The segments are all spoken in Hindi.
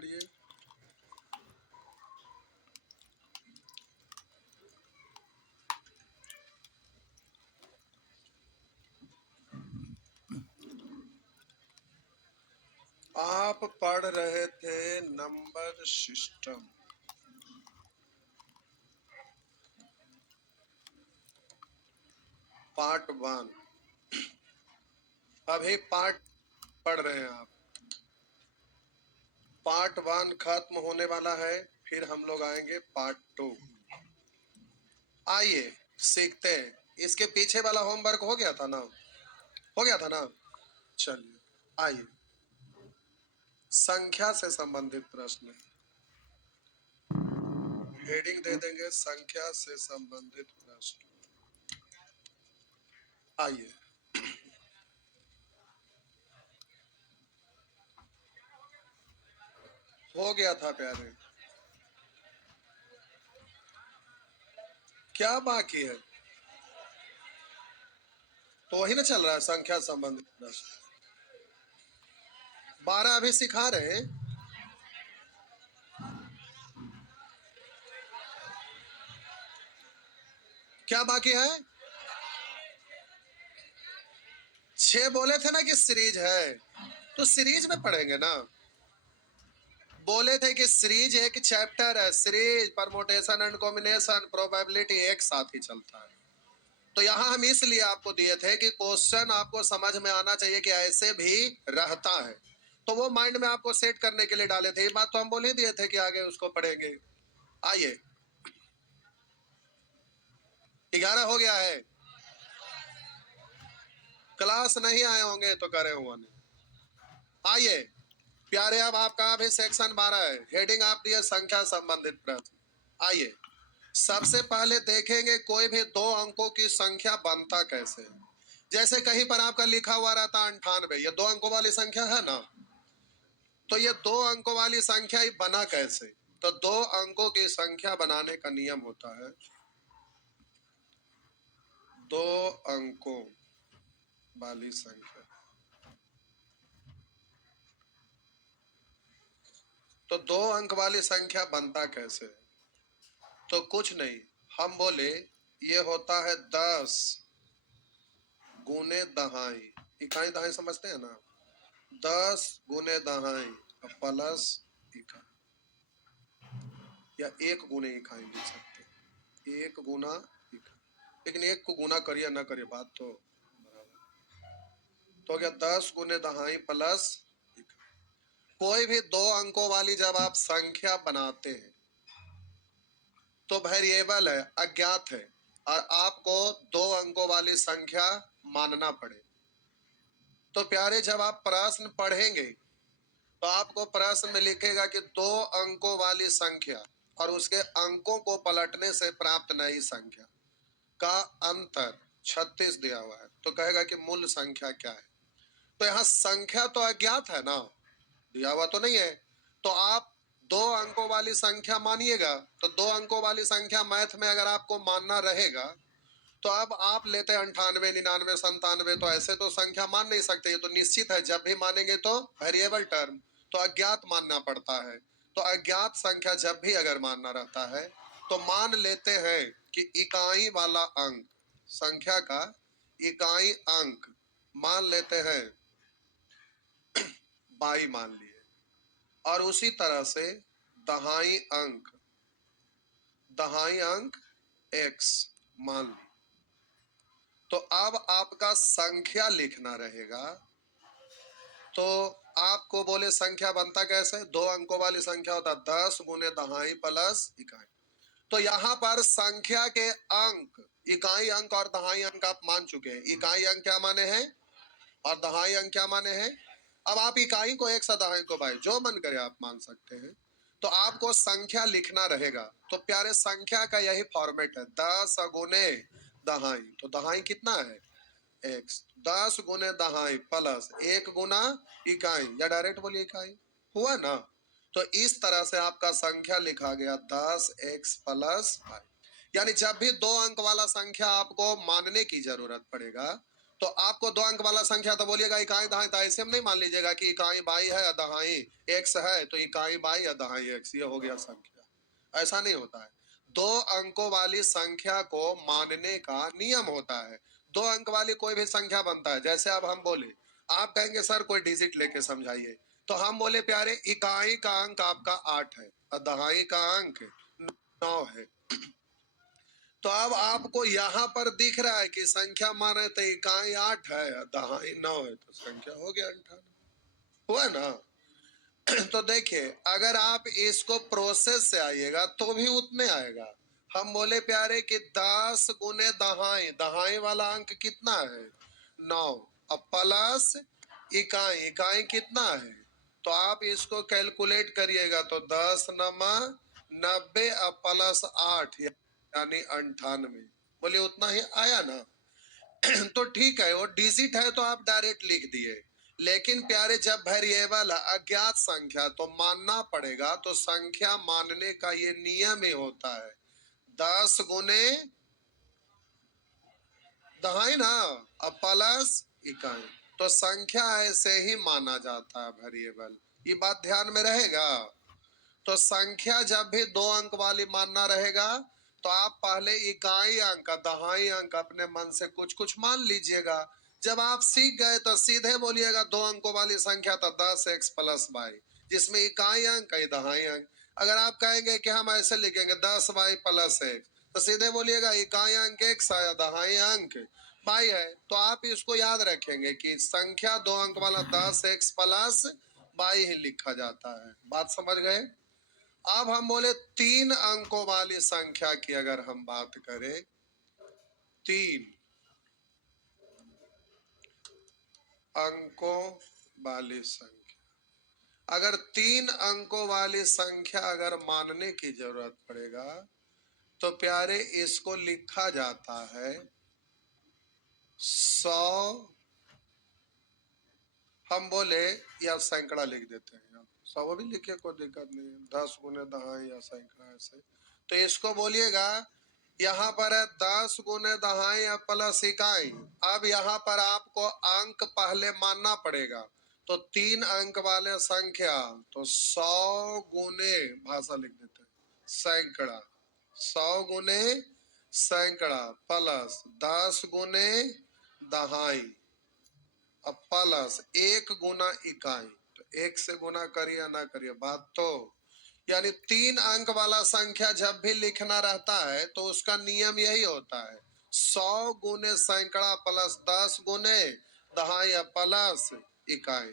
पढ़िए। आप पढ़ रहे थे नंबर सिस्टम, पार्ट 1। अभी पार्ट पढ़ रहे हैं आप। पार्ट 1 खत्म होने वाला है, फिर हम लोग आएंगे पार्ट 2। आइए सीखते हैं। इसके पीछे वाला होमवर्क हो गया था ना? हो गया था ना? चलिए आइए, संख्या से संबंधित प्रश्न। हेडिंग दे देंगे संख्या से संबंधित प्रश्न। आइए, हो गया था प्यारे, क्या बाकी है? तो वही ना चल रहा है, संख्या संबंधित प्रश्न। 12 अभी सिखा रहे हैं। क्या बाकी है? 6 बोले थे ना कि सीरीज है, तो सीरीज में पढ़ेंगे ना। बोले थे कि सीरीज एक चैप्टर है, series permutation and combination probability एक साथ ही चलता है। तो यहाँ हम इसलिए आपको दिए थे कि क्वेश्चन आपको समझ में आना चाहिए कि ऐसे भी रहता है, तो वो माइंड में आपको सेट करने के लिए डाले थे। ये बात तो हम बोल ही दिए थे कि आगे उसको पढ़ेंगे। आइए, 11 हो गया है। क्लास नहीं आए होंगे तो करे हुआ नहीं। आइए प्यारे, अब आपका अभी सेक्शन 12 है। हेडिंग आप दिए संख्या संबंधित प्रश्न। आइए, सबसे पहले देखेंगे कोई भी 2 अंकों की संख्या बनता कैसे। जैसे कहीं पर आपका लिखा हुआ रहता 98, ये 2 अंकों वाली संख्या है ना, तो ये 2 अंकों वाली संख्या ही बना कैसे? तो 2 अंकों की संख्या बनाने का नियम होता है 2 अंकों वाली संख्या। तो 2 अंक वाली संख्या बनता कैसे? तो कुछ नहीं, हम बोले ये होता है 10 गुने दहाई। इकाई दहाई समझते हैं ना? 10 गुने दहाई प्लस इकाई, या 1 गुने इकाई लिख सकते हैं। 1 गुना इकाई, लेकिन 1 को गुना करिए ना करिए, बात तो बराबर। तो क्या 10 गुने दहाई प्लस इकाई। कोई भी 2 अंकों वाली जब आप संख्या बनाते हैं तो वेरिएबल है, अज्ञात है, और आपको 2 अंकों वाली संख्या मानना पड़े। तो प्यारे, जब आप प्रश्न पढ़ेंगे तो आपको प्रश्न में लिखेगा कि 2 अंकों वाली संख्या और उसके अंकों को पलटने से प्राप्त नई संख्या का अंतर 36 दिया हुआ है। तो कहेगा कि मूल संख्या क्या है। तो यहाँ संख्या तो अज्ञात है ना, दिया हुआ तो नहीं है। तो आप 2 अंकों वाली संख्या मानिएगा। तो 2 अंकों वाली संख्या मैथ में अगर आपको मानना रहेगा तो अब आप लेते हैं 98, 99, 97, तो ऐसे तो संख्या मान नहीं सकते। ये तो निश्चित है, जब भी मानेंगे तो वेरिएबल टर्म, तो अज्ञात मानना पड़ता है। तो अज्ञात संख्या जब भी अगर मानना रहता है तो मान लेते हैं कि इकाई वाला अंक, संख्या का इकाई अंक मान लेते हैं 22 मान लिए, और उसी तरह से दहाई अंक x मान ली। तो अब आपका संख्या लिखना रहेगा। तो आपको बोले संख्या बनता कैसे? 2 अंकों वाली संख्या होता 10 गुने दहाई प्लस इकाई। तो यहाँ पर संख्या के अंक, इकाई अंक और दहाई अंक आप मान चुके हैं। इकाई अंक क्या माने हैं और दहाई अंक क्या माने हैं। अब आप इकाई को x, दहाई को y, जो मन करे आप मान सकते हैं। तो आपको संख्या लिखना रहेगा। तो प्यारे, संख्या का यही फॉर्मेट है, 10 गुने दहाई। तो दहाई कितना है? x। 10 गुने दहाई प्लस 1 गुना इकाई, या डायरेक्ट बोलिए इकाई, हुआ ना। तो इस तरह से आपका संख्या लिखा गया 10x प्लस y। यानी जब भी 2 अंक वाला संख्या आपको मानने की जरूरत पड़ेगा तो आपको 2 अंक वाला संख्या तो बोलिएगा इकाई दहाई, तो ऐसे में नहीं मान लीजिएगा कि इकाई बाई है या दहाई एक्स है तो इकाई बाई या दहाई एक्स ये हो गया संख्या। ऐसा नहीं होता है। 2 अंकों वाली संख्या को मानने का नियम होता है। 2 अंक वाली कोई भी संख्या बनता है, जैसे अब हम बोले, आप कहेंगे सर कोई डिजिट लेके समझाइए, तो हम बोले प्यारे इकाई का अंक आपका 8 है और दहाई का अंक 9 है। तो अब आपको यहाँ पर दिख रहा है कि संख्या माने तो इकाई 8 है दहाई 9 है, तो संख्या हो गया 98, हुआ ना। तो देखिए अगर आप इसको प्रोसेस से आइएगा तो भी उतने आएगा। हम बोले प्यारे कि 10 गुने दहाई, दहाई वाला अंक कितना है 9, अब प्लस इकाई, इकाई कितना है, तो आप इसको कैलकुलेट करिएगा तो 10 नमा 90 अब प्लस 8 यानी 98, बोले उतना ही आया ना। तो ठीक है, वो डिजिट है तो आप डायरेक्ट लिख दिए, लेकिन प्यारे जब वेरिएबल अज्ञात संख्या तो मानना पड़ेगा, तो संख्या मानने का ये नियम ही होता है 10 गुने दहाई ना अब प्लस इकाई, तो संख्या ऐसे ही माना जाता है वेरिएबल, ये बात ध्यान में रहेगा। तो संख्या जब भी 2 अंक वाली मानना रहेगा तो आप पहले इकाई अंक दहाई अंक अपने मन से कुछ कुछ मान लीजिएगा। जब आप सीख गए तो सीधे बोलिएगा 2 अंकों वाली संख्या तो 10x प्लस वाई, जिसमें इकाई अंक है दहाई अंक। अगर आप कहेंगे कि हम ऐसे लिखेंगे 10y प्लस एक्स, तो सीधे बोलिएगा इकाई अंक x है दहाई अंक वाई है। तो आप इसको याद रखेंगे कि संख्या 2 अंक वाला 10x प्लस वाई ही लिखा जाता है। बात समझ गए। अब हम बोले 3 अंकों वाली संख्या की अगर हम बात करें, 3 अंकों वाली संख्या, अगर 3 अंकों वाली संख्या अगर मानने की जरूरत पड़ेगा तो प्यारे इसको लिखा जाता है 100, हम बोले या सैकड़ा लिख देते हैं, 100 भी लिखे कोई दिक्कत नहीं है, 10 गुने दहाई या सैकड़ा ऐसे। तो इसको बोलिएगा यहाँ पर है 10 गुने दहाई या प्लस इकाई। अब यहाँ पर आपको अंक पहले मानना पड़ेगा, तो 3 अंक वाले संख्या तो 100 गुने भाषा लिख देते हैं सैकड़ा, 100 गुने सैकड़ा प्लस 10 गुने दहाई अब प्लस 1 गुना इकाई, तो 1 से गुना करिए ना करिए बात। तो यानी 3 अंक वाला संख्या जब भी लिखना रहता है तो उसका नियम यही होता है 100 गुने सैकड़ा प्लस 10 गुने दहाई प्लस इकाई।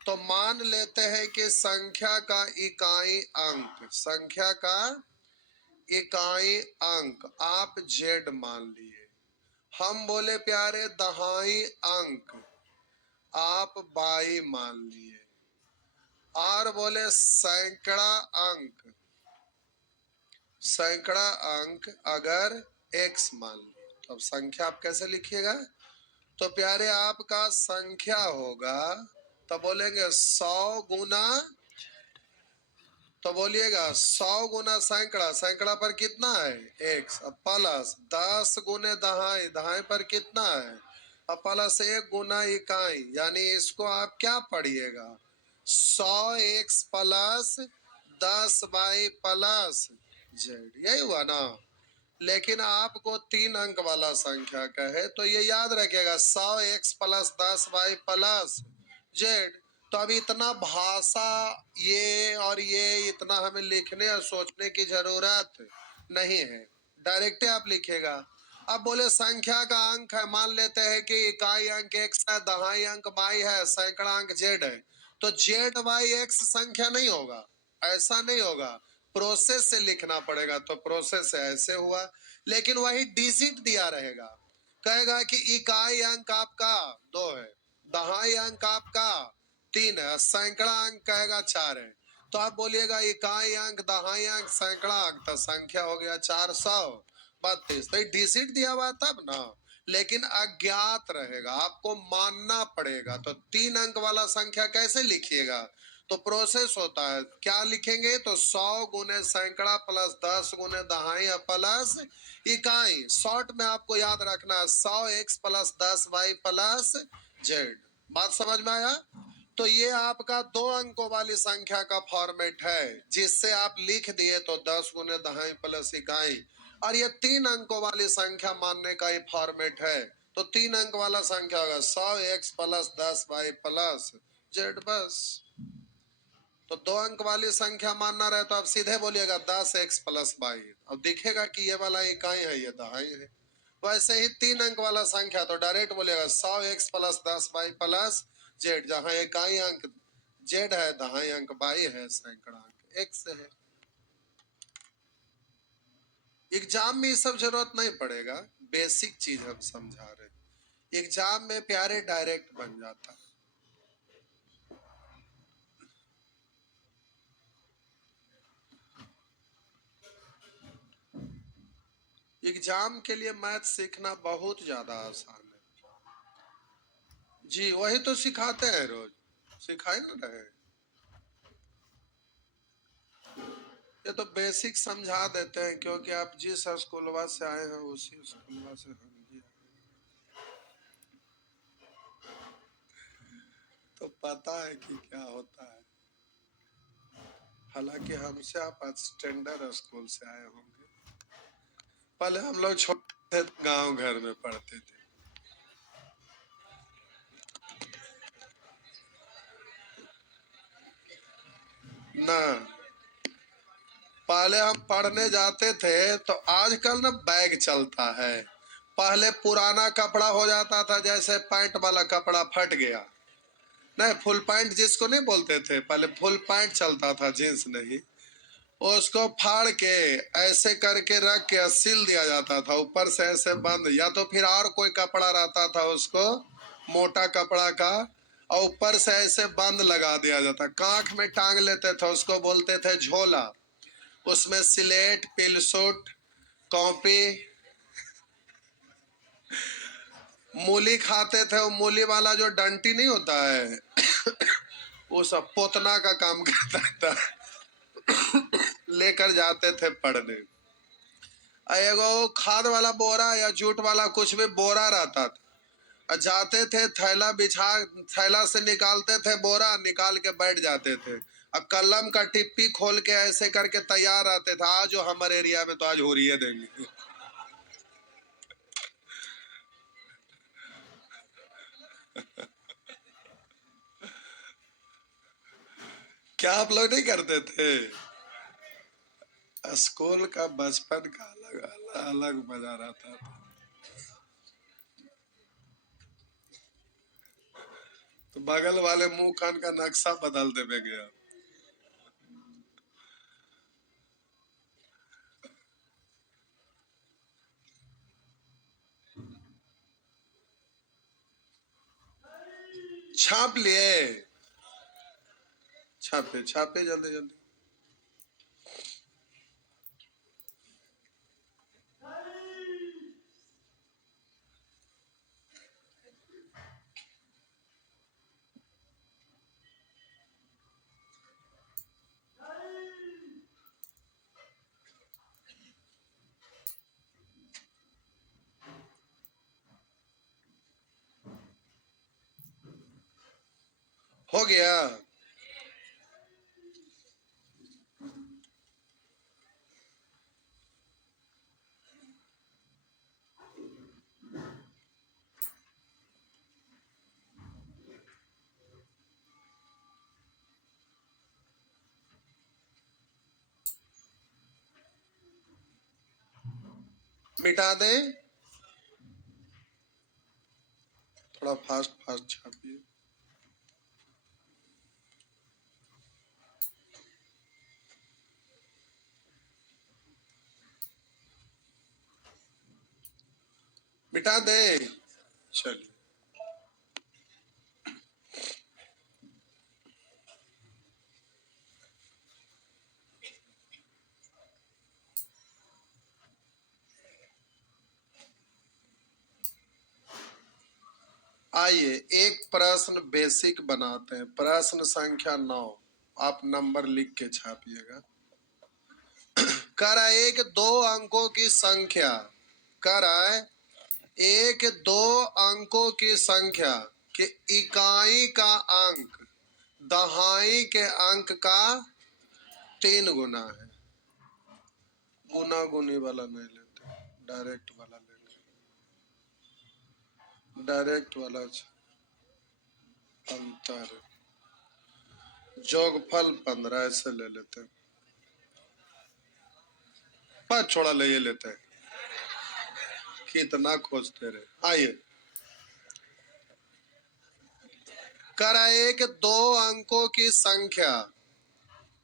तो मान लेते हैं कि संख्या का इकाई अंक, संख्या का इकाई अंक आप जेड मान लिए, हम बोले प्यारे दहाई अंक आप बाई मान लिए, और बोले सैकड़ा अंक, सैकड़ा अंक अगर x मान लिए, तो अब संख्या आप कैसे लिखिएगा, तो प्यारे आपका संख्या होगा तो बोलेंगे 100 गुना, तो बोलिएगा 100 गुना सैकड़ा, सैकड़ा पर कितना है x, अब प्लस 10 गुने दहाई, दहाई पर कितना है अब प्लस 1 गुना इकाई, यानी इसको आप क्या पढ़िएगा 100x plus 10 by plus Z, यही हुआ ना। लेकिन आपको 3 अंक वाला संख्या कहे तो ये याद रखिएगा 100x plus 10 by plus Z. तो अब इतना भाषा ये और ये इतना हमें लिखने और सोचने की जरूरत नहीं है, डायरेक्ट आप लिखेगा। अब बोले संख्या का अंक है, मान लेते हैं कि इकाई अंक x है, दहाई अंक y है, सैकड़ा अंक z है, तो z y x संख्या नहीं होगा, ऐसा नहीं होगा, प्रोसेस से लिखना पड़ेगा। तो प्रोसेस से ऐसे हुआ, लेकिन वही डिजिट दिया रहेगा, कहेगा कि इकाई अंक आपका 2 है, दहाई अंक आपका 3 है, सैकड़ा अंक कहेगा 4 है। तो आप बोलिएगा इकाई अंक दहाई अंक सैकड़ा अंक, तो संख्या हो गया 432। तो डिजिट दिया हुआ तब ना, लेकिन अज्ञात रहेगा, आपको मानना पड़ेगा। तो 3 अंक वाला संख्या कैसे लिखिएगा, तो प्रोसेस होता है, क्या लिखेंगे तो 100 गुने सैकड़ा प्लस 10 गुने दहाई प्लस इकाई। शॉर्ट में आपको याद रखना है 100x plus 10y plus Z. बात समझ में आया? तो ये आपका 2 अंकों वाली संख्या का फॉर्मेट है, जिससे आप लिख दिए तो 10 गुने दहाई प्लस इकाई। और ये 3 अंकों वाली संख्या मानने का ही फॉर्मेट है, तो 3 अंक वाला संख्या होगा 100x plus 10y plus Z. बस। तो 2 अंक वाली संख्या मानना रहे तो आप सीधे बोलिएगा 10x प्लस वाई। अब दिखेगा कि ये वाला इकाई है, ये दहाई है। वैसे ही 3 अंक वाला संख्या तो डायरेक्ट बोलिएगा 100x plus 10y plus Z, जहां इकाई अंक जेड है, दहाई अंक वाई है, सैकड़ा अंक x है। एग्जाम में ये सब जरूरत नहीं पड़ेगा, बेसिक चीज हम समझा रहे हैं। एग्जाम में प्यारे डायरेक्ट बन जाता है। एग्जाम के लिए मैथ सीखना बहुत ज्यादा आसान है जी। वही तो सिखाते हैं, रोज सिखाई ना रहे। ये तो बेसिक समझा देते हैं, क्योंकि आप जिस स्कूलवा से आए हैं उसी स्कूलवा से हम भी आए। तो पता है कि क्या होता है। हालांकि हमसे आप स्टैंडर्ड स्कूल से आए होंगे। पहले हम लोग छोटे गांव घर में पढ़ते थे ना। पहले हम पढ़ने जाते थे तो आजकल ना बैग चलता है। पहले पुराना कपड़ा हो जाता था, जैसे पैंट वाला कपड़ा फट गया, नहीं फुल पैंट जिसको नहीं बोलते थे, पहले फुल पैंट चलता था, जींस नहीं। उसको फाड़ के ऐसे करके रख के सिल दिया जाता था, ऊपर से ऐसे बंद, या तो फिर और कोई कपड़ा रहता था उसको, मोटा कपड़ा का, और ऊपर से ऐसे बंद लगा दिया जाता, कांख में टांग लेते थे, उसको बोलते थे झोला। उसमें स्लेट, पेलसूट, कॉपी, मूली खाते थे। वो मूली वाला जो डंटी नहीं होता है वो सब पोतना का काम करता था। लेकर जाते थे पढ़ने। एगो खाद वाला बोरा या जूट वाला कुछ भी बोरा रहता था, जाते थे थैला बिछा, थैला से निकालते थे बोरा, निकाल के बैठ जाते थे। अब कलम का टिप्पी खोल के ऐसे करके तैयार रहते थे, आज जो हमारे एरिया में तो आज हो रही है देंगे। क्या आप लोग नहीं करते थे? स्कूल का बचपन का अलग अलग, अलग मजा रहता था। तो बगल वाले मुंह कान का नक्शा बदल देवे गया। छाप लिए? छापे छापे जल्दी जल्दी। हो गया। मिटा दे, थोड़ा फास्ट फास्ट छापिए। मिटा दे। चलिए। आइए एक प्रश्न बेसिक बनाते हैं। प्रश्न संख्या 9। आप नंबर लिख के छापिएगा। कह रहा है एक दो अंकों की संख्या, कह रहा है एक दो अंकों की संख्या के इकाई का अंक दहाई के अंक का 3 गुना है। गुना गुनी वाला नहीं लेते, डायरेक्ट वाला लेंगे। डायरेक्ट वाला अंतर जोगफल 15 ऐसे ले लेते हैं। पांच छोड़ा ले ये लेते हैं, कितना खोजते रहे। आइए, करा एक दो अंकों की संख्या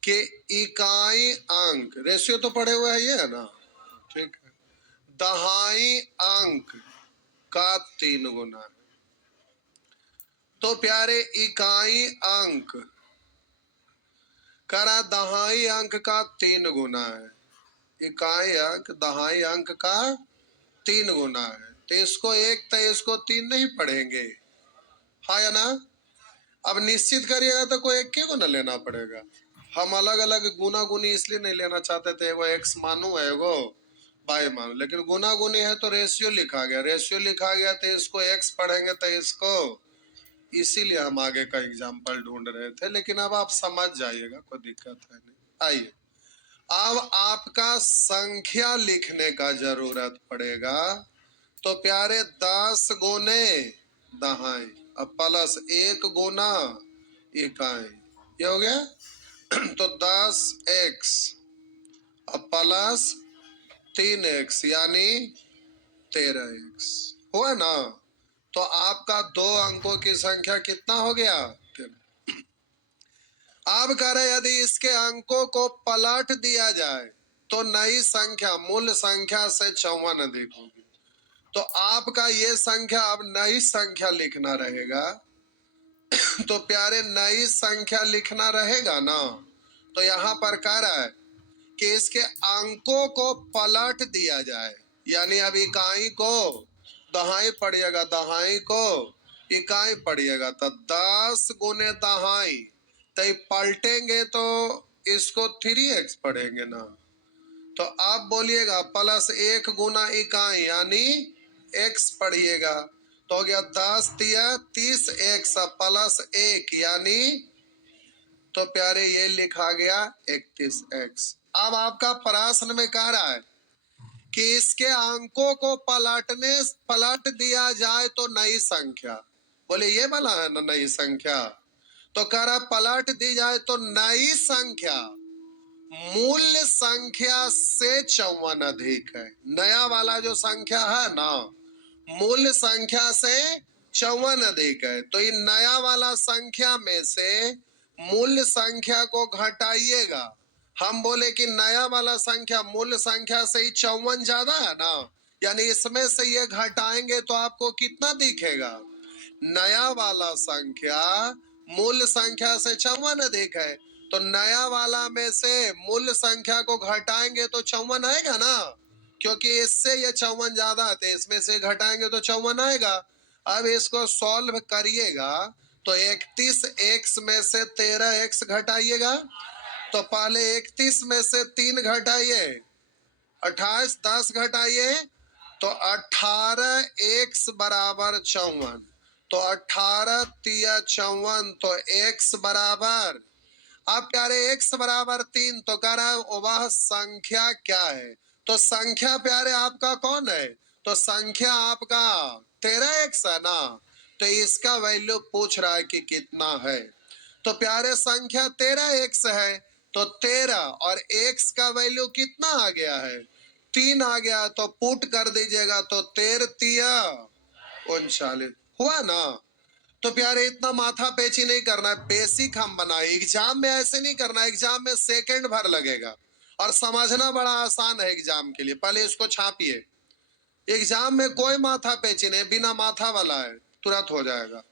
के इकाई अंक, रेशियो तो पढ़े हुए है ये है ना, ठीक है, दहाई अंक का 3 गुना है। तो प्यारे इकाई अंक करा दहाई अंक का 3 गुना है। इकाई अंक दहाई अंक का 3 गुना है, तो इसको एक तो इसको 3 नहीं पढ़ेंगे, हाँ या ना। अब निश्चित करिएगा तो कोई एक के गुना लेना पड़ेगा। हम अलग अलग गुना गुनी इसलिए नहीं लेना चाहते थे, एगो एक्स मानू है एगो बाय मानू, लेकिन गुना गुनी है तो रेशियो लिखा गया, रेशियो लिखा गया तो इसको एक्स पढ़ेंगे तो इसको, इसीलिए हम आगे का एग्जाम्पल ढूंढ रहे थे। लेकिन अब आप समझ जाइएगा, कोई दिक्कत है नहीं। आइए, अब आपका संख्या लिखने का जरूरत पड़ेगा। तो प्यारे 10 गुने दहाई अब प्लस 1 गुना इकाई, ये हो गया। तो 10x अब प्लस 3x यानी 13x हुआ ना। तो आपका दो अंकों की संख्या कितना हो गया? अब कह रहे यदि इसके अंकों को पलट दिया जाए तो नई संख्या मूल संख्या से 54 अधिक होगी। तो आपका ये संख्या अब नई संख्या लिखना रहेगा। तो प्यारे नई संख्या लिखना रहेगा ना, तो यहां पर कह रहा है कि इसके अंकों को पलट दिया जाए, यानी अब इकाई को दहाई पढ़िएगा, दहाई को इकाई पढ़िएगा। तो 10 गुने दहाई, तो पलटेंगे तो इसको 3x पढ़ेंगे ना। तो आप बोलिएगा प्लस 1 गुना इकाई यानी x पढ़िएगा। तो हो गया 10 तिया 30x प्लस 1 यानी, तो प्यारे ये लिखा गया 31x। अब आपका प्रश्न में कह रहा है कि इसके अंकों को पलट दिया जाए तो नई संख्या, बोले ये वाला है ना नई संख्या। तो कह रहा पलट दी जाए तो नई संख्या मूल संख्या से 54 अधिक है। नया वाला जो संख्या है ना मूल संख्या से 54 अधिक है। तो इन नया वाला संख्या में से मूल संख्या को घटाइएगा। हम बोले कि नया वाला संख्या मूल संख्या से ही 54 ज्यादा है ना, यानी इसमें से ये घटाएंगे तो आपको कितना दिखेगा? नया वाला संख्या मूल संख्या से 54 अधिक है। तो नया वाला में से मूल संख्या को घटाएंगे तो 54 आएगा ना, क्योंकि इससे ये 54 ज्यादा है, इसमें से घटाएंगे तो 54 आएगा। अब इसको सॉल्व करिएगा तो 31x में से 13x घटाइएगा। तो पहले 31 में से 3 घटाइए, 28 10 घटाइए तो 18x बराबर 54। तो 18 तिया 54, तो x बराबर, अब कह रहे x बराबर 3, तो कह रहा है वह संख्या क्या है? तो संख्या प्यारे आपका कौन है? तो संख्या आपका 13x है ना। तो इसका वैल्यू पूछ रहा है कि कितना है। तो प्यारे संख्या 13x है, तो 13 और x का वैल्यू कितना आ गया है? 3 आ गया। तो पुट कर दीजिएगा तो 13 तिया 39 हुआ ना। तो प्यारे इतना माथा पेची नहीं करना है, बेसिक हम बनाए। एग्जाम में ऐसे नहीं करना, एग्जाम में सेकंड भर लगेगा और समझना बड़ा आसान है एग्जाम के लिए। पहले इसको छापिए, एग्जाम में कोई माथा पेची नहीं, बिना माथा वाला है, तुरंत हो जाएगा।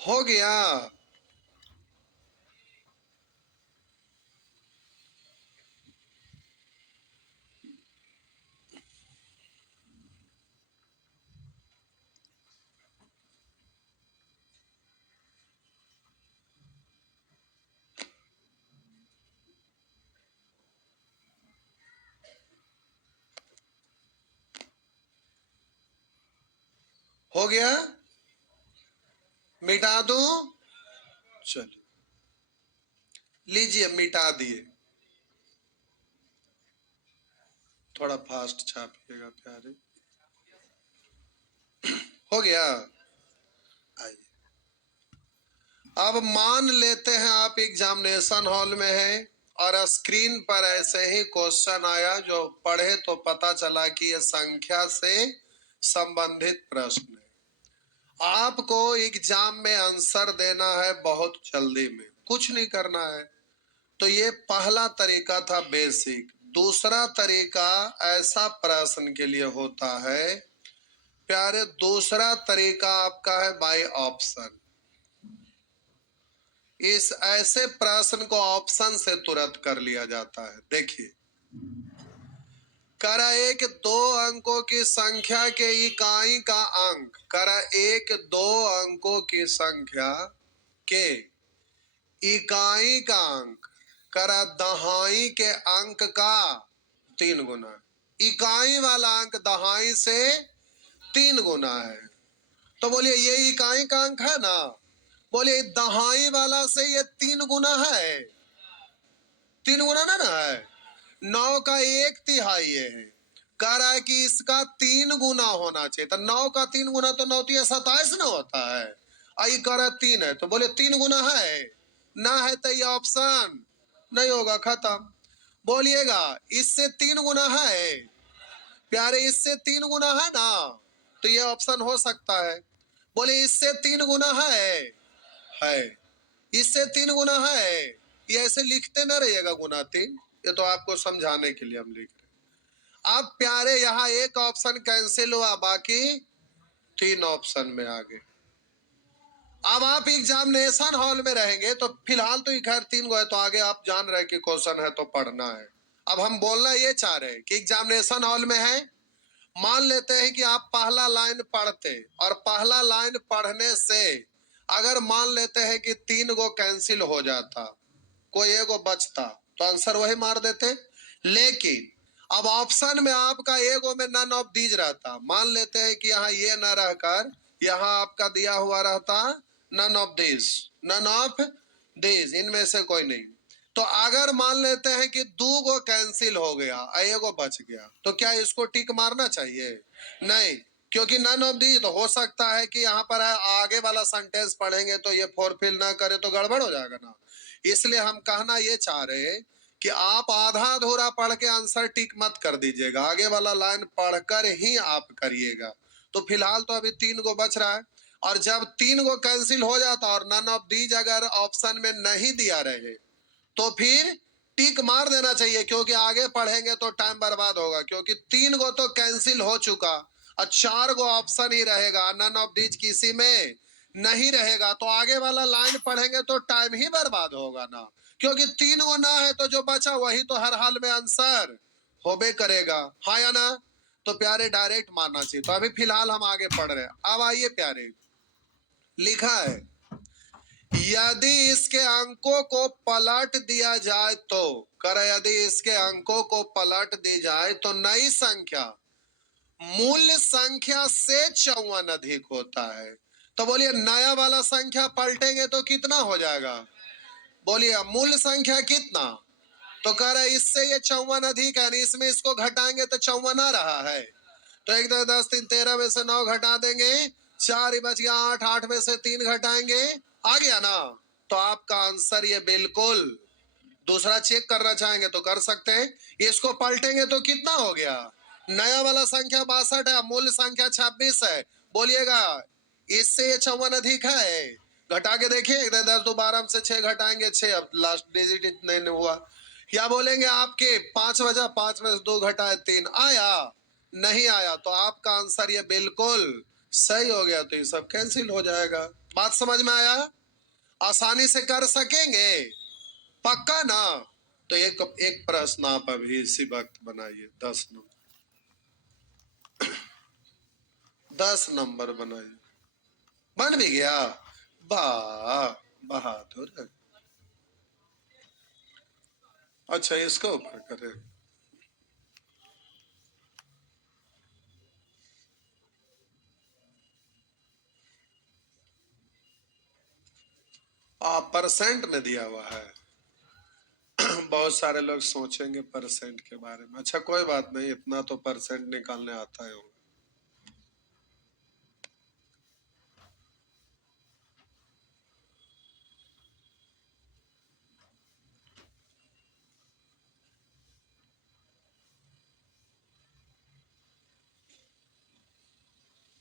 हो गया। हो गया, मिटा दूं? चलिए, लीजिए मिटा दिए। थोड़ा फास्ट छापिएगा प्यारे। हो गया। आइए, अब मान लेते हैं आप एग्जामिनेशन हॉल में हैं और स्क्रीन पर ऐसे ही क्वेश्चन आया जो पढ़े तो पता चला कि यह संख्या से संबंधित प्रश्न है। आपको एग्जाम में आंसर देना है बहुत जल्दी में, कुछ नहीं करना है। तो ये पहला तरीका था बेसिक। दूसरा तरीका ऐसा प्रश्न के लिए होता है प्यारे, दूसरा तरीका आपका है बाय ऑप्शन। इस ऐसे प्रश्न को ऑप्शन से तुरंत कर लिया जाता है। देखिए, करा एक दो अंकों की संख्या के इकाई का अंक, करा एक दो अंकों की संख्या के इकाई का अंक, करा दहाई के अंक का 3 गुना। इकाई वाला अंक दहाई से 3 गुना है। तो बोलिए ये इकाई का अंक है ना, बोलिए दहाई वाला से ये 3 गुना है। 3 गुना ना ना है, 9 का 1/3 है। कह रहा है कि इसका 3 गुना होना चाहिए। तो 9 का 3 गुना तो 9 3 27 ना होता है। आई कह रहा है 3 है, तो बोले 3 गुना है ना, है तो ये ऑप्शन नहीं होगा, खत्म। बोलिएगा इससे 3 गुना है प्यारे, इससे 3 गुना है ना, तो ये ऑप्शन हो सकता है। बोले इससे 3 गुना है, इससे 3 गुना है। ये ऐसे लिखते ना रहिएगा गुना 3, ये तो आपको समझाने के लिए हम लिख रहे। अब प्यारे यहाँ एक ऑप्शन कैंसिल हुआ, बाकी 3 ऑप्शन में आ गए। अब आप एग्जामिनेशन हॉल में रहेंगे तो फिलहाल तो खैर 3 गो है, तो आगे आप जान रहे कि क्वेश्चन है तो पढ़ना है। अब हम बोलना ये चाह रहे हैं कि एग्जामिनेशन हॉल में है, मान लेते हैं कि आप पहला लाइन पढ़ते और पहला लाइन पढ़ने से अगर मान लेते हैं कि 3 गो कैंसिल हो जाता, कोई एगो बचता, तो आंसर वही मार देते। लेकिन अब ऑप्शन में आपका एगो में नन ऑफ दीज रहता, मान लेते हैं कि यहाँ ये न रहकर यहाँ आपका दिया हुआ रहता none of this, none of this, इनमें से कोई नहीं। तो अगर मान लेते हैं कि 2 गो कैंसिल हो गया, एगो बच गया, तो क्या इसको टिक मारना चाहिए? नहीं, क्योंकि नन ऑफ दी तो हो सकता है कि यहाँ पर है आगे वाला सेंटेंस पढ़ेंगे तो ये फुलफिल ना करे तो गड़बड़ हो जाएगा ना। इसलिए हम कहना ये चाह रहे हैं कि आप आधा अधूरा पढ़ के आंसर टिक मत कर दीजिएगा, आगे वाला लाइन पढ़कर ही आप करिएगा। तो फिलहाल तो अभी 3 गो बच रहा है, और जब 3 गो कैंसिल हो जाता और नन ऑफ दीज अगर ऑप्शन में नहीं दिया रहे तो फिर टिक मार देना चाहिए, क्योंकि आगे पढ़ेंगे तो टाइम बर्बाद होगा। क्योंकि 3 गो तो कैंसिल हो चुका और 4 गो ऑप्शन ही रहेगा, नन ऑफ दीज किसी में नहीं रहेगा, तो आगे वाला लाइन पढ़ेंगे तो टाइम ही बर्बाद होगा ना। क्योंकि 3 गो ना है तो जो बचा वही तो हर हाल में आंसर होबे करेगा, हाँ या ना। तो प्यारे डायरेक्ट मानना चाहिए। तो अभी फिलहाल हम आगे पढ़ रहे हैं। अब आइए प्यारे, लिखा है यदि इसके अंकों को पलट दिया जाए तो, यदि इसके अंकों को पलट दी जाए तो नई संख्या मूल संख्या से 54 अधिक होता है। तो बोलिए नया वाला संख्या पलटेंगे तो कितना हो जाएगा? बोलिए मूल संख्या कितना? तो कह रहा है इससे ये 54 अधिक है, इसमें इसको घटाएंगे तो 54 आ रहा है। तो 1 2 10 3 13 में से 9 घटा देंगे, 4 ही बच गया, 8 8 में से 3 घटाएंगे, आ गया ना। तो आपका आंसर ये बिल्कुल। दूसरा चेक करना चाहेंगे तो कर सकते हैं, इसको पलटेंगे तो कितना हो गया? नया वाला संख्या 62 है, मूल संख्या 26 है। बोलिएगा इससे ये 54 अधिक है? घटा के देखिए, 10 12 से 6 घटाएंगे 6, अब लास्ट डिजिट नहीं हुआ। क्या बोलेंगे आपके 5 बजा, 5 में से 2 घटाए 3 आया, नहीं आया। तो आपका आंसर ये बिल्कुल सही हो गया, तो ये सब कैंसिल हो जाएगा। बात समझ में आया? आसानी से कर सकेंगे, पक्का ना? तो एक एक प्रश्न आप अभी इसी वक्त बनाइए, 10 नंबर, 10 नंबर बनाइए। बन भी गया, वाह बहादुर। अच्छा इसको ऊपर करें। परसेंट में दिया हुआ है। बहुत सारे लोग सोचेंगे परसेंट के बारे में। अच्छा कोई बात नहीं, इतना तो परसेंट निकालने आता है।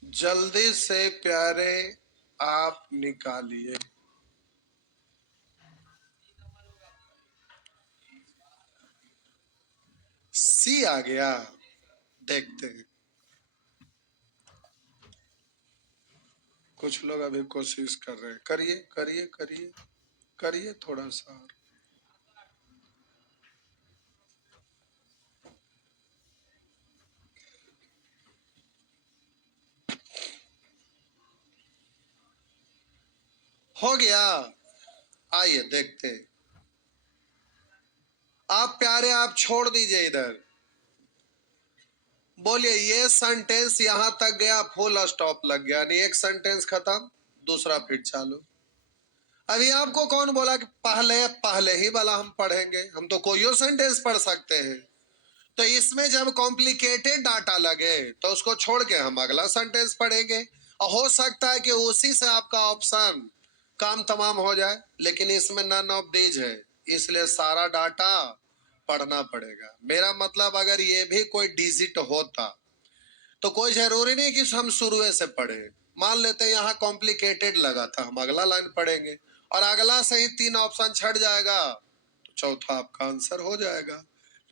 जल्दी से प्यारे आप निकालिए। सी आ गया, देखते हैं। कुछ लोग अभी कोशिश कर रहे हैं, करिए करिए करिए करिए थोड़ा सा और। हो गया, आइए देखते हैं। आप प्यारे आप छोड़ दीजिए इधर, बोलिए ये सेंटेंस यहां तक गया, फुल स्टॉप लग गया, नहीं एक सेंटेंस खत्म, दूसरा फिर चालू। अभी आपको कौन बोला कि पहले पहले ही वाला हम पढ़ेंगे? हम तो कोई सेंटेंस पढ़ सकते हैं। तो इसमें जब कॉम्प्लिकेटेड डाटा लगे तो उसको छोड़ के हम अगला सेंटेंस पढ़ेंगे, और हो सकता है कि उसी से आपका ऑप्शन काम तमाम हो जाए, लेकिन इसमें नन ऑफ दीज है, इसलिए सारा डाटा पढ़ना पड़ेगा। मेरा मतलब अगर ये भी कोई डिजिट होता तो कोई जरूरी नहीं कि हम शुरू से पढ़े। मान लेते हैं यहाँ कॉम्प्लिकेटेड लगा था, हम अगला लाइन पढ़ेंगे और अगला से ही 3 ऑप्शन छट जाएगा, तो चौथा आपका आंसर हो जाएगा।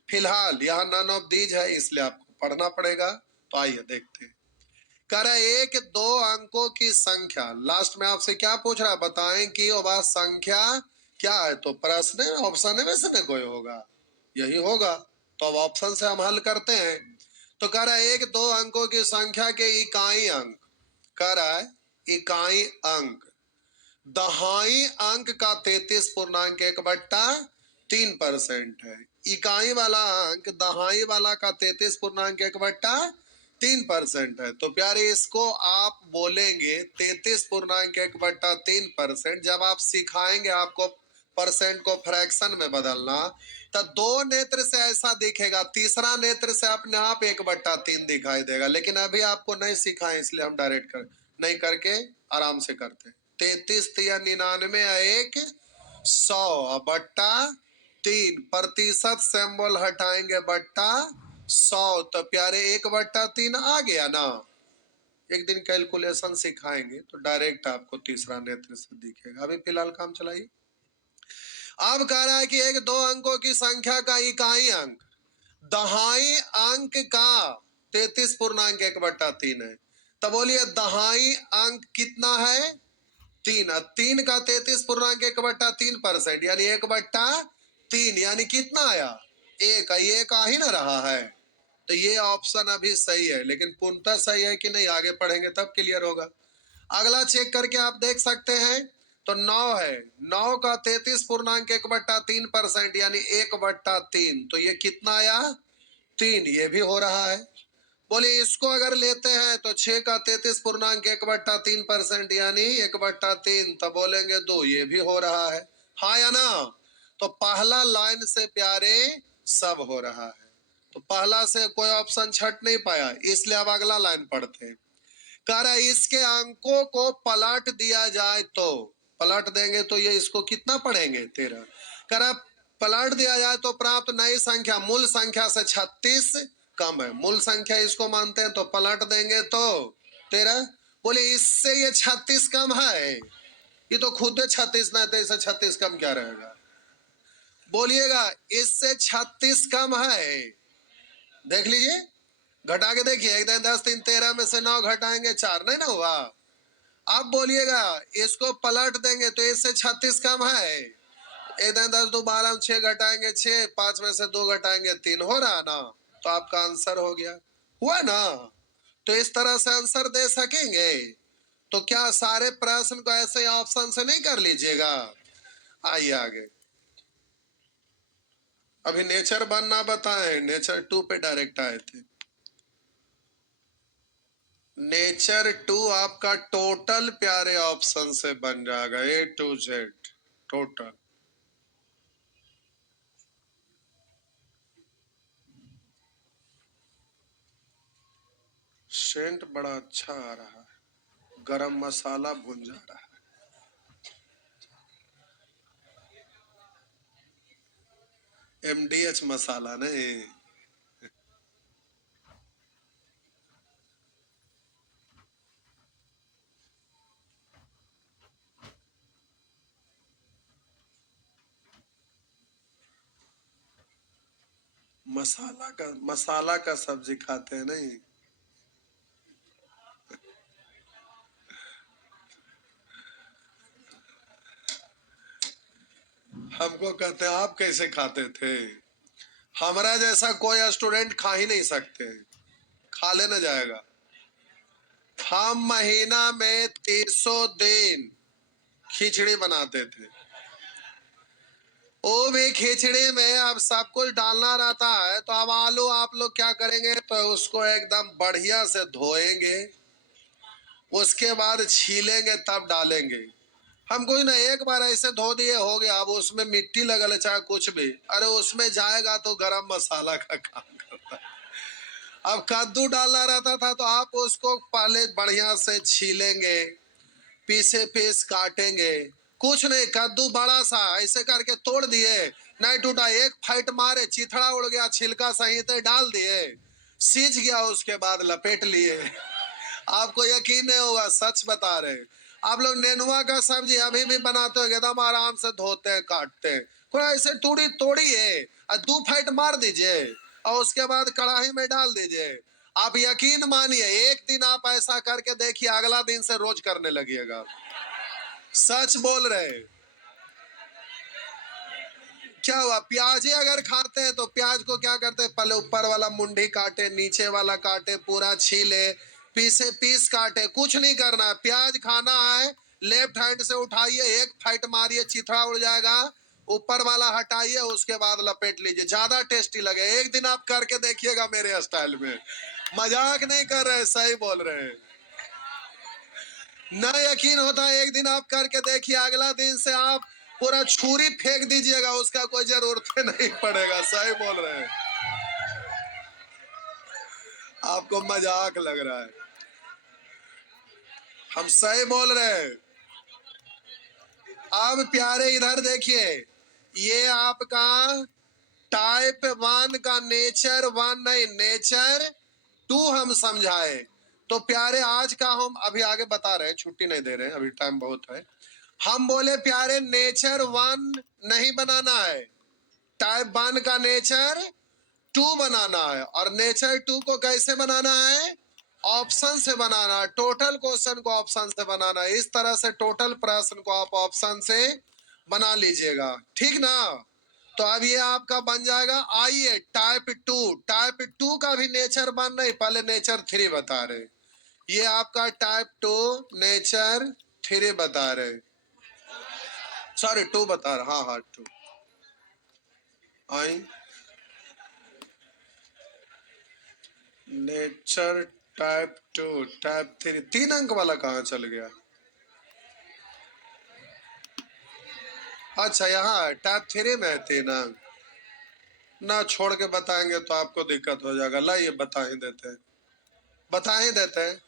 फिलहाल यहाँ नन ऑफ दीज है, इसलिए आपको पढ़ना पड़ेगा। तो आइए देखते हैं। कह रहा है 1-2 अंकों की संख्या, लास्ट में आपसे क्या पूछ रहा है, बताएं कि वह संख्या क्या है? तो प्रश्न ऑप्शन में से न कोई होगा, यही होगा। तो अब ऑप्शन से हम हल करते हैं। तो कह रहा है 1-2 अंकों की संख्या के इकाई अंक, कह रहा है इकाई अंक दहाई अंक का 33.1/3% है। इकाई वाला अंक दहाई वाला का 33.1/3% है। तो प्यारे इसको आप बोलेंगे 33.1/3%। जब आप सिखाएंगे आपको परसेंट को फ्रैक्शन में बदलना, तो 2 नेत्र से ऐसा दिखेगा, तीसरा नेत्र से अपने आप 1/3 दिखाई देगा। लेकिन अभी आपको नहीं सिखाए, इसलिए हम डायरेक्ट कर नहीं करके आराम से करते हैं। 33 या 99 100/3, प्रतिशत सिंबल हटाएंगे बट्टा 100, तो प्यारे 1/3 आ गया ना। एक दिन कैलकुलेशन सिखाएंगे तो डायरेक्ट आपको तीसरा नेत्र से दिखेगा। अभी फिलहाल काम चलाइए। अब कह रहा है कि 1-2 अंकों की संख्या का इकाई अंक दहाई अंक का 33.1/3 है। तो बोलिए दहाई अंक कितना है? 3। 3 का 33.1/3%, यानी 1/3, यानी कितना आया? 1। ये एक आ ही ना रहा है, तो ये ऑप्शन अभी सही है, लेकिन पूर्णतः सही है कि नहीं आगे पढ़ेंगे तब क्लियर होगा। अगला चेक करके आप देख सकते हैं, तो 9 है, 9 का 33.1/3%, यानी 1/3, तो ये कितना आया? 3। ये भी हो रहा है। बोले इसको अगर लेते हैं तो 6 का 33.1/3%, यानी 1/3, तो बोलेंगे 2। ये भी हो रहा है, हाँ या ना? तो पहला लाइन से प्यारे सब हो रहा है, तो पहला से कोई ऑप्शन छट नहीं पाया, इसलिए अब अगला लाइन पढ़ते हैं। कह रहा है इसके अंकों को पलट दिया जाए तो, पलट देंगे तो ये इसको कितना पढ़ेंगे? 13। कह रहा पलट दिया जाए तो प्राप्त नई संख्या मूल संख्या से 36 कम है। मूल संख्या इसको मानते हैं, तो पलट देंगे तो 13। बोले इससे ये 36 कम है? ये तो खुद 36 ना, तो इससे 36 कम क्या रहेगा? बोलिएगा इससे 36 कम है? देख लीजिए, घटा के देखिए, 1 10 3 13 में से 9 घटाएंगे 4, नहीं ना हुआ? अब बोलिएगा इसको पलट देंगे तो इससे 36 कम है, इधर 10 2 12 में 6 घटाएंगे 6, 5 में से 2 घटाएंगे 3, हो रहा ना, तो आपका आंसर हो गया, हुआ ना। तो इस तरह से आंसर दे सकेंगे। तो क्या सारे प्रश्न को ऐसे ऑप्शन से नहीं कर लीजिएगा। आइए आगे। अभी नेचर 1 ना बताएं, नेचर 2 पे डायरेक्ट आए थे। नेचर 2 आपका टोटल प्यारे ऑप्शन से बन जाएगा, A to Z total. Cent बड़ा अच्छा आ रहा है, गरम मसाला भुन जा रहा है। MDH मसाला नहीं। मसाला का सब्जी खाते हैं नहीं। हमको कहते हैं आप कैसे खाते थे। हमारा जैसा कोई स्टूडेंट खा ही नहीं सकते, खा लेना जाएगा। हम महीना में 300 दिन खिचड़ी बनाते थे, वो भी खिचड़ी में अब सब कुछ डालना रहता है। तो अब आलू आप लोग क्या करेंगे, तो उसको एकदम बढ़िया से धोएंगे, उसके बाद छीलेंगे तब डालेंगे। हम कोई ना एक बार ऐसे धो दिए हो गया, अब उसमें मिट्टी लगल है चाहे कुछ भी, अरे उसमें जाएगा तो गरम मसाला का काम करता है। अब कद्दू डालना रहता था तो आप उसको पहले बढ़िया से छीलेंगे, पीसे पीस काटेंगे, कुछ नहीं, कद्दू बड़ा सा ऐसे करके तोड़ दिए, नहीं टूटा, एक फाइट मारे चिथड़ा उड़ गया, छिलका सहित डाल दिए, सीज गया, उसके बाद लपेट लिए। आपको यकीन नहीं होगा, सच बता रहे। आप लोग नेनुआ का सब्जी अभी भी बनाते हो, एकदम आराम से धोते हैं, काटते हैं, थोड़ा ऐसे तोड़ी तोड़िए और 2 फाइट मार दीजिए और उसके बाद कढ़ाई में डाल दीजिए। आप यकीन मानिए, एक दिन आप ऐसा करके देखिए, अगला दिन से रोज करने लगिएगा। सच बोल रहे। क्या हुआ, प्याज ही अगर खाते हैं तो प्याज को क्या करते हैं, पहले ऊपर वाला मुंडी काटे, नीचे वाला काटे, पूरा छीले, पीसे पीस काटे, कुछ नहीं करना। प्याज खाना है, लेफ्ट हैंड से उठाइए, एक फाइट मारिए, चिथड़ा उड़ जाएगा, ऊपर वाला हटाइए, उसके बाद लपेट लीजिए, ज्यादा टेस्टी लगे। एक दिन आप करके देखिएगा मेरे स्टाइल में, मजाक नहीं कर रहे, सही बोल रहे हैं। ना यकीन होता, एक दिन आप करके देखिए, अगला दिन से आप पूरा छुरी फेंक दीजिएगा, उसका कोई जरूरत नहीं पड़ेगा। सही बोल रहे हैं, आपको मजाक लग रहा है, हम सही बोल रहे हैं। अब प्यारे इधर देखिए, ये आपका टाइप 1 का नेचर 1 नहीं, नेचर 2 हम समझाए। तो प्यारे आज का हम अभी आगे बता रहे हैं, छुट्टी नहीं दे रहे हैं, अभी टाइम बहुत है। हम बोले प्यारे नेचर 1 नहीं बनाना है, टाइप 1 का नेचर 2 बनाना है। और नेचर 2 को कैसे बनाना है, ऑप्शन से बनाना है, टोटल क्वेश्चन को ऑप्शन से बनाना है। इस तरह से टोटल प्रश्न को आप ऑप्शन से बना लीजिएगा, ठीक ना। तो अब ये आपका बन जाएगा। आइए टाइप 2, टाइप 2 का भी नेचर 1 नहीं, पहले नेचर 3 बता रहे। ये आपका टाइप 2 नेचर 3 बता रहे, सॉरी 2 बता रहे, हाँ हाँ 2। आई नेचर टाइप 2, टाइप 3, 3 अंक वाला कहाँ चल गया। अच्छा यहाँ है, टाइप 3 में है 3 अंक। ना छोड़ के बताएंगे तो आपको दिक्कत हो जाएगा, लाइए बता ही देते हैं, बता ही देते हैं।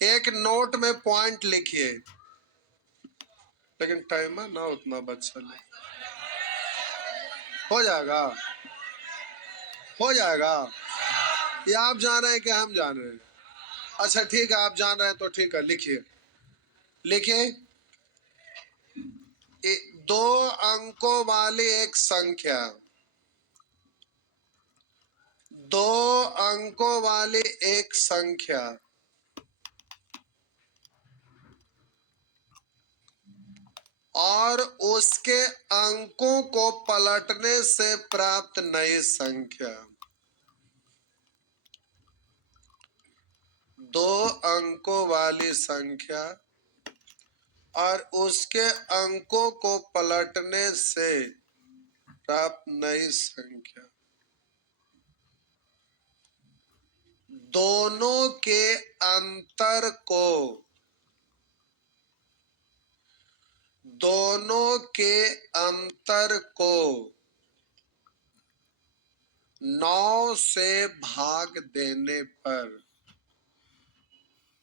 एक नोट में पॉइंट लिखिए, लेकिन टाइम ना उतना बच चले, हो जाएगा, हो जाएगा। ये आप जान रहे हैं कि हम जान रहे हैं। अच्छा ठीक है, आप जान रहे हैं तो ठीक है, लिखिए, लिखिए। 2 अंकों वाली एक संख्या, 2 अंकों वाली एक संख्या और उसके अंकों को पलटने से प्राप्त नई संख्या। दो अंकों वाली संख्या और उसके अंकों को पलटने से प्राप्त नई संख्या। दोनों के अंतर को, दोनों के अंतर को 9 से भाग देने पर,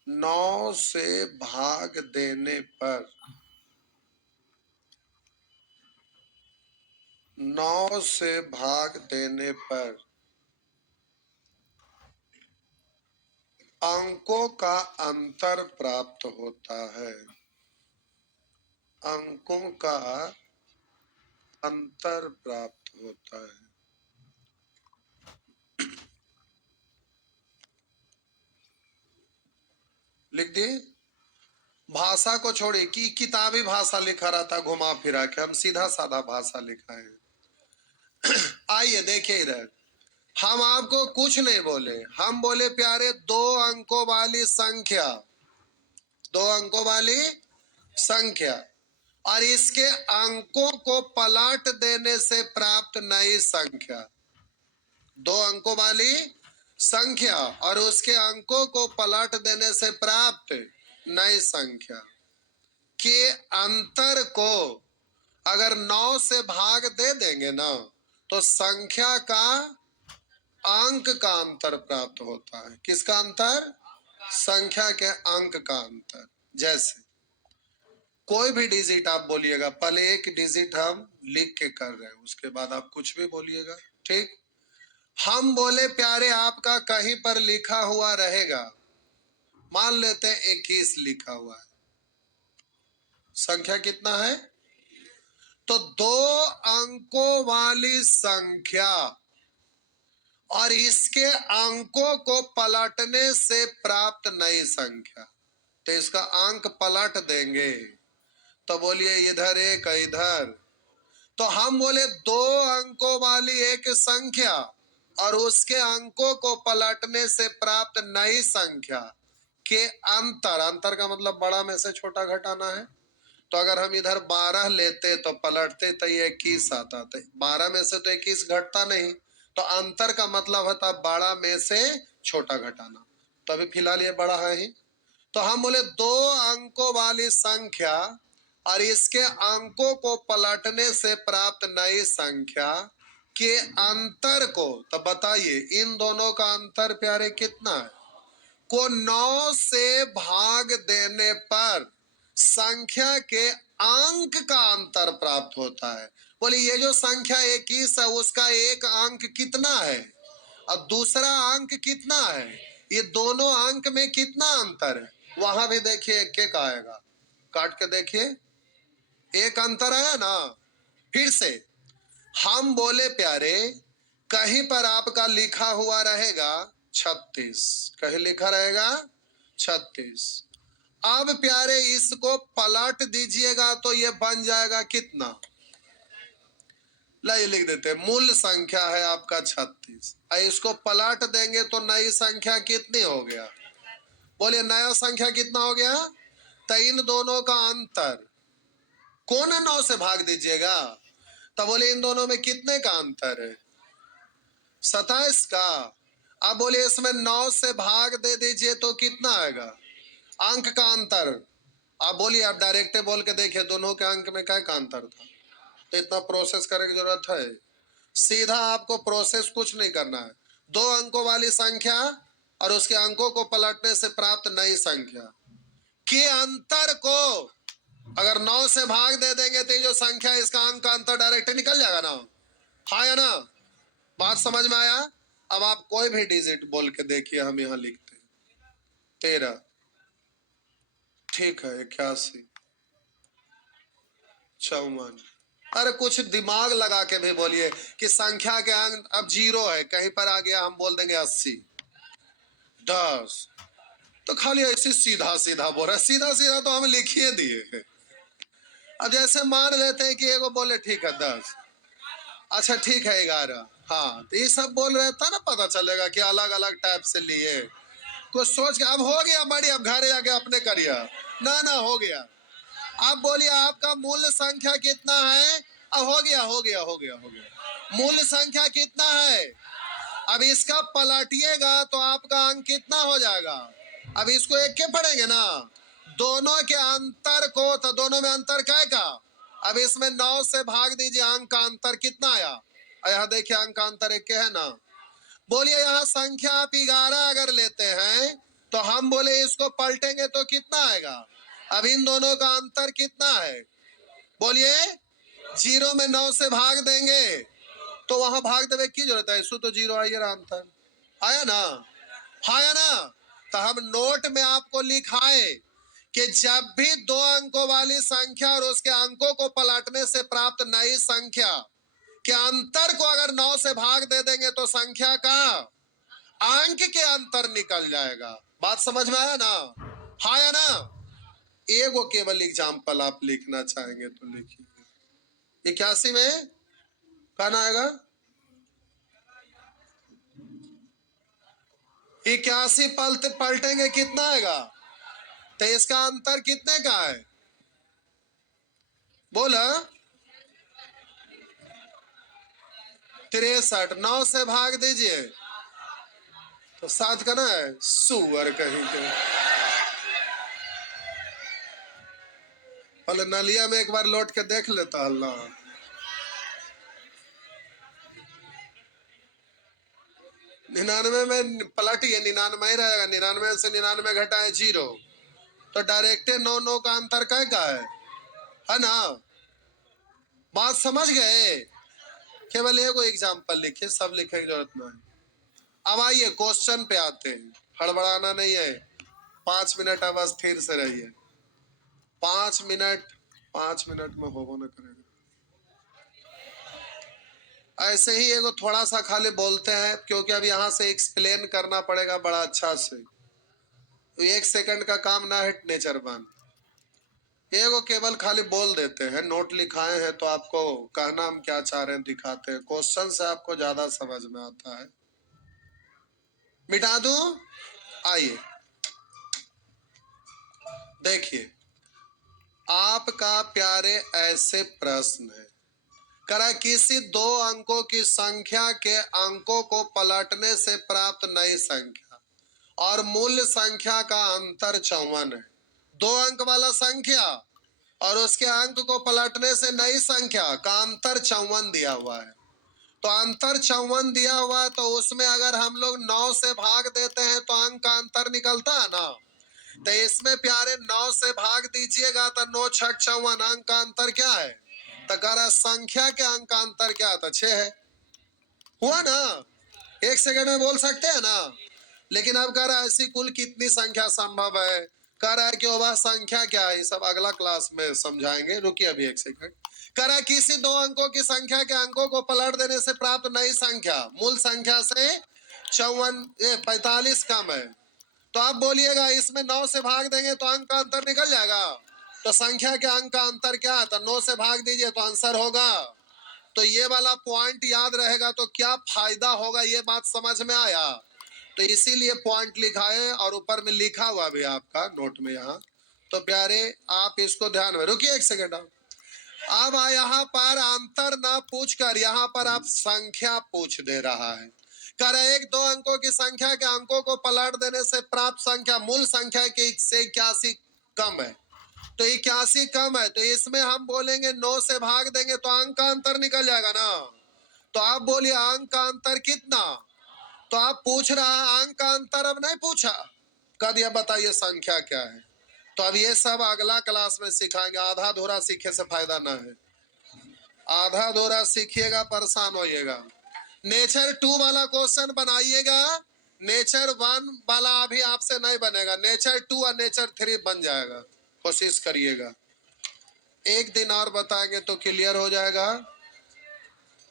9 से भाग देने पर, 9 से भाग देने पर अंकों का अंतर प्राप्त होता है। अंकों का अंतर प्राप्त होता है। लिख दिए। भाषा को छोड़िए कि किताबी भाषा लिखा रहता घुमा फिरा के, हम सीधा साधा भाषा लिखा है। आइए देखिए इधर, हम आपको कुछ नहीं बोले, हम बोले प्यारे दो अंकों वाली संख्या, दो अंकों वाली संख्या और इसके अंकों को पलट देने से प्राप्त नई संख्या। दो अंकों वाली संख्या और उसके अंकों को पलट देने से प्राप्त नई संख्या के अंतर को अगर 9 से भाग दे देंगे ना तो संख्या का अंक का अंतर प्राप्त होता है। किसका अंतर? संख्या के अंक का अंतर। जैसे कोई भी डिजिट आप बोलिएगा, पहले एक डिजिट हम लिख के कर रहे हैं, उसके बाद आप कुछ भी बोलिएगा, ठीक। हम बोले प्यारे आपका कहीं पर लिखा हुआ रहेगा, मान लेते हैं 21 लिखा हुआ है, संख्या कितना है? तो दो अंकों वाली संख्या और इसके अंकों को पलटने से प्राप्त नई संख्या। तो इसका अंक पलट देंगे तो बोलिए इधर एक इधर, तो हम बोले दो अंकों वाली एक संख्या और उसके अंकों को पलटने से प्राप्त नई संख्या के अंतर, अंतर का मतलब बड़ा में से छोटा घटाना है। तो अगर हम इधर 12 लेते तो पलटते तो ये 21 आता, तो 12 में से तो 21 घटता नहीं, तो अंतर का मतलब होता बड़ा में से छोटा घटाना। तो अभी फिलहाल ये बड़ा है ही, तो हम बोले दो अंकों वाली संख्या और इसके अंकों को पलटने से प्राप्त नई संख्या के अंतर को, तो बताइए इन दोनों का अंतर प्यारे कितना है? को 9 से भाग देने पर संख्या के अंक का अंतर प्राप्त होता है। बोले ये जो संख्या 21 है उसका एक अंक कितना है और दूसरा अंक कितना है, ये दोनों अंक में कितना अंतर है? वहां भी देखिए एक एक आएगा, काट के देखिए एक अंतर आया ना। फिर से हम बोले प्यारे कहीं पर आपका लिखा हुआ रहेगा 36, कहीं लिखा रहेगा 36। अब प्यारे इसको पलट दीजिएगा तो ये बन जाएगा कितना? लाइए लिख देते हैं, मूल संख्या है आपका 36, इसको पलट देंगे तो नई संख्या कितनी हो गया? बोलिए नया संख्या कितना हो गया? तो इन दोनों का अंतर कौन है 9 से भाग दीजिएगा, तो बोले इन दोनों में कितने का अंतर है? 27 का। अब बोलिए इसमें 9 से भाग दे दीजिए तो कितना आएगा अंक का अंतर? आप बोलिए, आप डायरेक्ट बोल के देखिए दोनों के अंक में क्या का अंतर था। तो इतना प्रोसेस करने की जरूरत है? सीधा आपको प्रोसेस कुछ नहीं करना है, दो अंकों वाली संख्या और उसके अंकों को पलटने से प्राप्त नई संख्या के अंतर को अगर 9 से भाग दे देंगे तो ये जो संख्या इसका अंक का अंतर डायरेक्ट निकल जाएगा ना, हाँ या ना? बात समझ में आया? अब आप कोई भी डिजिट बोल के देखिए, हम यहां लिखते हैं 13, ठीक है 81, 54। अरे कुछ दिमाग लगा के भी बोलिए कि संख्या के अंक अब 0 है, कहीं पर आ गया हम बोल देंगे 80, 10। तो खाली ऐसे सीधा सीधा बोल रहा, सीधा सीधा तो हम लिख ही दिए। अब जैसे मान लेते हैं कि एगो बोले ठीक है 10, अच्छा ठीक है 11, हाँ तो ये सब बोल रहे था ना, पता चलेगा कि अलग अलग टाइप से लिए। कुछ सोच के अब हो गया बड़ी, अब घर जाके अपने करिए ना हो गया। अब बोलिए आपका मूल्य संख्या कितना है? अब हो गया हो गया हो गया हो गया। मूल्य संख्या कितना है? अब इसका पलटिएगा तो आपका अंक कितना हो जाएगा? अब इसको एक के पढ़ेंगे ना, दोनों के अंतर को, तो दोनों में अंतर क्या का? अब इसमें 9 से भाग दीजिए, अंक का अंतर कितना आया? यहाँ देखिए अंक का अंतर एक के है ना। बोलिए यहाँ संख्या आप 11 अगर लेते हैं तो हम बोले इसको पलटेंगे तो कितना आएगा? अब इन दोनों का अंतर कितना है? बोलिए 0 में 9 से भाग देंगे तो वहां भाग देवे की जरूरत है, इसको तो 0 आइए अंतर आया ना, आया ना। तो हम नोट में आपको लिखाए कि जब भी 2 अंकों वाली संख्या और उसके अंकों को पलटने से प्राप्त नई संख्या के अंतर को अगर 9 से भाग दे देंगे तो संख्या का अंक के अंतर निकल जाएगा। बात समझ में आया ना, आया ना। एगो केवल एग्जाम्पल आप लिखना चाहेंगे तो लिखिए। 81 में कहना आएगा 81 पलटेंगे कितना आएगा? तो इसका अंतर कितने का है? बोला 63, 9 से भाग दीजिए तो 7 का ना है, सुअर कहीं के। पहले नलिया में एक बार लौट के देख लेता अल्लाह। निन्यानवे में पलटिए, 99 ही रहेगा। 99 से 99 घटाए 0, तो डायरेक्ट 9 का अंतर का है ना। बात समझ गए? केवल एगो एग्जाम्पल लिखिए, सब लिखने की जरूरत नहीं। अब आइए क्वेश्चन पे आते हैं, हड़बड़ाना नहीं है। 5 मिनट अब स्थिर से रहिए। 5 मिनट, 5 मिनट में होबो न करेगा। ऐसे ही एगो थोड़ा सा खाली बोलते हैं, क्योंकि अब यहाँ से एक्सप्लेन करना पड़ेगा बड़ा अच्छा से। 1 सेकंड का काम ना है नेचर बन, एगो केवल खाली बोल देते हैं। नोट लिखाए हैं तो आपको कहना हम क्या चाह रहे हैं दिखाते हैं। क्वेश्चन से आपको ज्यादा समझ में आता है। मिटा दूं? आइए देखिए, आपका प्यारे ऐसे प्रश्न है, करा किसी 2 अंकों की संख्या के अंकों को पलटने से प्राप्त नई संख्या और मूल्य संख्या का अंतर 54 है। 2 अंक वाला संख्या और उसके अंक को पलटने से नई संख्या का अंतर 54 दिया हुआ है। तो अंतर 54 दिया हुआ है, तो उसमें अगर हम लोग 9 से भाग देते हैं तो अंक का अंतर निकलता है ना। तो इसमें प्यारे 9 से भाग दीजिएगा तो 9 छठ 54, अंक का अंतर क्या है? तो कह रहा संख्या के अंक का अंतर क्या था? 6 है। हुआ ना? 1 सेकंड में बोल सकते हैं ना। लेकिन अब कह रहा है ऐसी कुल कितनी संख्या संभव है? कह रहा है कि वह संख्या क्या है, ये सब अगला क्लास में समझाएंगे। रुकिए अभी 1 सेकंड। कह रहा है किसी 2 अंकों की संख्या के अंकों को पलट देने से प्राप्त नई संख्या मूल संख्या से 45 कम है। तो आप बोलिएगा इसमें 9 से भाग देंगे तो अंक का अंतर निकल जाएगा। तो संख्या के अंक का अंतर क्या है? तो 9 से भाग दीजिए तो आंसर होगा। तो ये वाला पॉइंट याद रहेगा तो क्या फायदा होगा, ये बात समझ में आया? तो इसीलिए पॉइंट लिखा है और ऊपर में लिखा हुआ भी आपका नोट में यहाँ। तो प्यारे आप इसको ध्यान में रुकिए 1 सेकंड। अब यहाँ पर अंतर ना पूछकर यहाँ पर आप संख्या पूछ दे रहा है। कर 1-2 अंकों की संख्या के अंकों को पलट देने से प्राप्त संख्या मूल संख्या के से 81 कम है। तो 81 कम है, तो इसमें हम बोलेंगे 9 से भाग देंगे तो अंक का अंतर निकल जाएगा ना। तो आप बोलिए अंक का अंतर कितना? तो आप पूछ रहा है अंक का अंतर, अब नहीं पूछा, कह दिया बताइए संख्या क्या है। तो अब ये सब अगला क्लास में सिखाएंगे। आधा अधूरा सीखे से फायदा ना है, आधा अधूरा सीखिएगा परेशान होइएगा। नेचर 2 वाला क्वेश्चन बनाइएगा, नेचर 1 वाला अभी आपसे नहीं बनेगा। नेचर 2 और नेचर 3 बन जाएगा, कोशिश करिएगा। एक दिन और बताएंगे तो क्लियर हो जाएगा।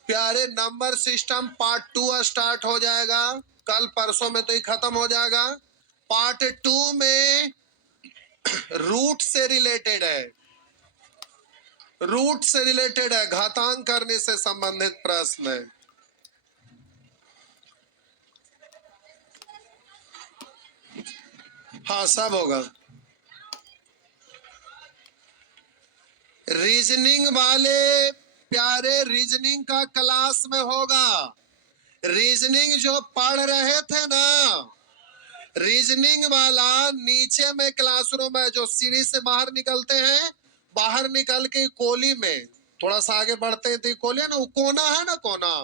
प्यारे नंबर सिस्टम पार्ट 2 स्टार्ट हो जाएगा कल परसों में, तो ही खत्म हो जाएगा। पार्ट 2 में रूट से रिलेटेड है। रूट से रिलेटेड है, घातांक करने से संबंधित प्रश्न है। हाँ सब होगा। रीजनिंग वाले प्यारे, रीजनिंग का क्लास में होगा। रीजनिंग जो पढ़ रहे थे ना, रीजनिंग वाला नीचे में क्लासरूम है, जो सीढ़ी से बाहर निकलते हैं, बाहर निकल के कोली में थोड़ा सा आगे बढ़ते हैं तो कोली है ना, वो कोना है ना, कोना,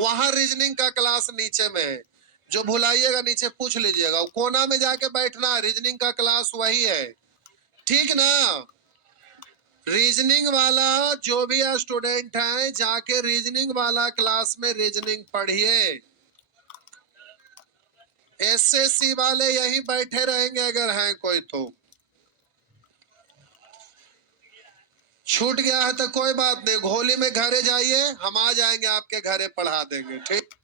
वहां रीजनिंग का क्लास नीचे में है। जो भुलाइएगा नीचे पूछ लीजिएगा, कोना में जाके बैठना, रीजनिंग का क्लास वही है, ठीक ना। रीजनिंग वाला जो भी स्टूडेंट है, जाके रीजनिंग वाला क्लास में रीजनिंग पढ़िए। एसएससी वाले यहीं बैठे रहेंगे, अगर हैं कोई तो। छूट गया है तो कोई बात नहीं, होली में घरे जाइए, हम आ जाएंगे आपके घरे, पढ़ा देंगे, ठीक।